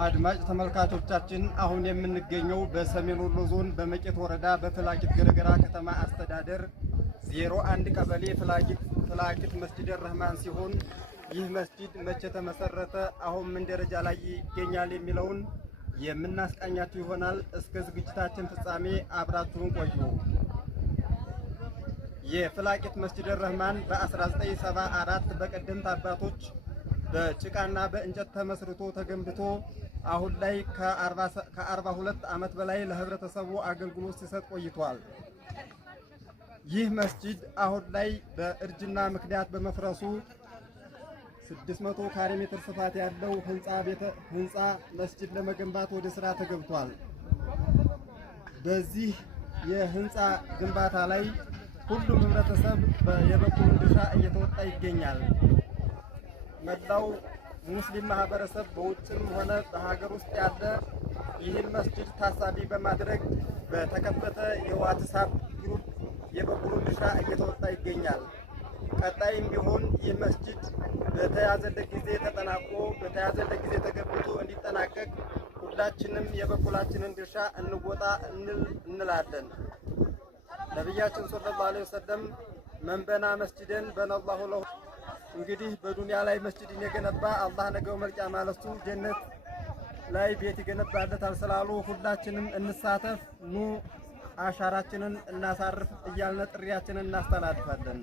አድማጭ ተመልካቾቻችን አሁን የምንገኘው በሰሜን ወሎ ዞን በመቄት ወረዳ በፍላቂት ገረገራ ከተማ አስተዳደር 01 ቀበሌ ፍላቂት መስጂድ ረህማን ሲሆን ይህ መስጂድ መቼ ተመሰረተ፣ አሁን ምን ደረጃ ላይ ይገኛል የሚለውን የምናስቃኛችሁ ይሆናል። እስከ ዝግጅታችን ፍጻሜ አብራችሁን ቆዩ። የፍላቂት መስጂድ ረህማን በ1974 በቀደምት አባቶች በጭቃና በእንጨት ተመስርቶ ተገንብቶ አሁን ላይ ከ42 ዓመት በላይ ለህብረተሰቡ አገልግሎት ሲሰጥ ቆይቷል። ይህ መስጂድ አሁን ላይ በእርጅና ምክንያት በመፍረሱ 600 ካሬ ሜትር ስፋት ያለው ህንፃ መስጂድ ለመገንባት ወደ ስራ ተገብቷል። በዚህ የህንፃ ግንባታ ላይ ሁሉም ህብረተሰብ የበኩሉን ድርሻ እየተወጣ ይገኛል። መላው ሙስሊም ማህበረሰብ በውጭም ሆነ በሀገር ውስጥ ያለ ይህን መስጂድ ታሳቢ በማድረግ በተከፈተ የዋትስአፕ ግሩፕ የበኩሉን ድርሻ እየተወጣ ይገኛል። ቀጣይም ቢሆን ይህ መስጂድ በተያዘለት ጊዜ ተጠናቆ በተያዘለት ጊዜ ተገንብቶ እንዲጠናቀቅ ሁላችንም የበኩላችንን ድርሻ እንወጣ እንላለን። ነቢያችን ሰለላሁ ዐለይሂ ወሰለም መንበና መስጂድን በነላሁ ለሁ። እንግዲህ በዱንያ ላይ መስጂድን የገነባ አላህ ነገው መልቂያ ማለቱ ጀነት ላይ ቤት ይገነባለታል ስላሉ ሁላችንም እንሳተፍ፣ ኑ አሻራችንን እናሳርፍ እያልን ጥሪያችንን እናስተላልፋለን።